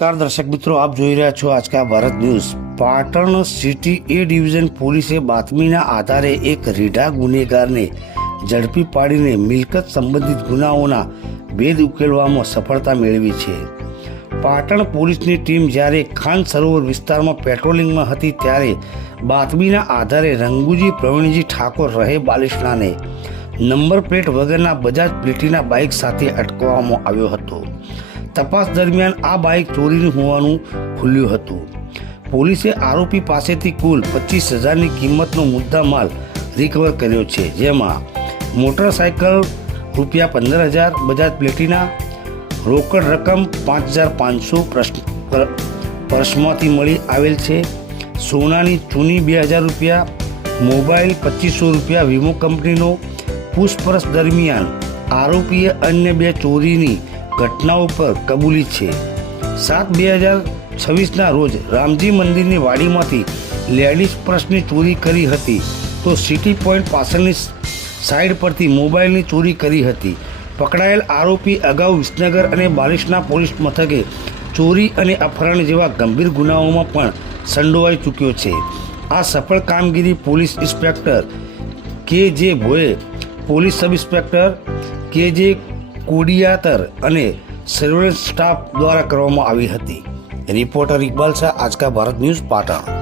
નમસ્કાર દર્શક મિત્રો, આપ જોઈ રહ્યા છો આજકા ભારત ન્યૂઝ। પાટણ સિટી એ ડિવિઝન પોલીસે બાતમીના આધારે એક રીઢા ગુનેગારને ઝડપી પાડીને મિલકત સંબંધિત ગુનાઓના ભેદ ઉકેલવામાં સફળતા મેળવી છે। પાટણ પોલીસની ટીમ જ્યારે ખાન સરોવર વિસ્તારમાં પેટ્રોલિંગમાં હતી ત્યારે બાતમીના આધારે રંગુજી પ્રવીણજી ઠાકોર રહે બાલિશનાને નંબર પ્લેટ વગરના બજાજ પ્લેટિના બાઇક સાથે અટકાવવામાં આવ્યો હતો। તપાસ દરમિયાન આ બાઇક ચોરીનું હોવાનું ખુલ્યું હતું। પોલીસે આરોપી પાસેથી કુલ 25,000ની કિંમતનો મુદ્દામાલ રિકવર કર્યો છે, જેમાં મોટરસાયકલ ₹15,000, બજાજ પ્લેટિના, રોકડ રકમ 5,500 પર્સમાંથી મળી આવેલ છે, સોનાની ચૂની ₹2,000, મોબાઈલ ₹2,500 વીમો કંપનીનો। પૂછપરછ દરમિયાન આરોપીએ અન્ય 2 ચોરીની ઘટનાઓ પર કબૂલી છે। 7/2026ના રોજ રામજી મંદિરની વાડીમાંથી લેડીઝ પર્સની ચોરી કરી હતી, તો સિટી પોઈન્ટ પાછળની સાઈડ પરથી મોબાઈલની ચોરી કરી હતી। પકડાયેલ આરોપી અગાઉ વિસનગર અને બાલિશના પોલીસ મથકે ચોરી અને અપહરણ જેવા ગંભીર ગુનાઓમાં પણ સંડોવાઈ ચૂક્યો છે। આ સફળ કામગીરી police inspector K J. Bhoye, police sub inspector K J. Kodiyatar અને સર્વેલન્સ સ્ટાફ દ્વારા કરવામાં આવી હતી। Reporter Iqbal Shah, Aaj Ka Bharat news, Patan.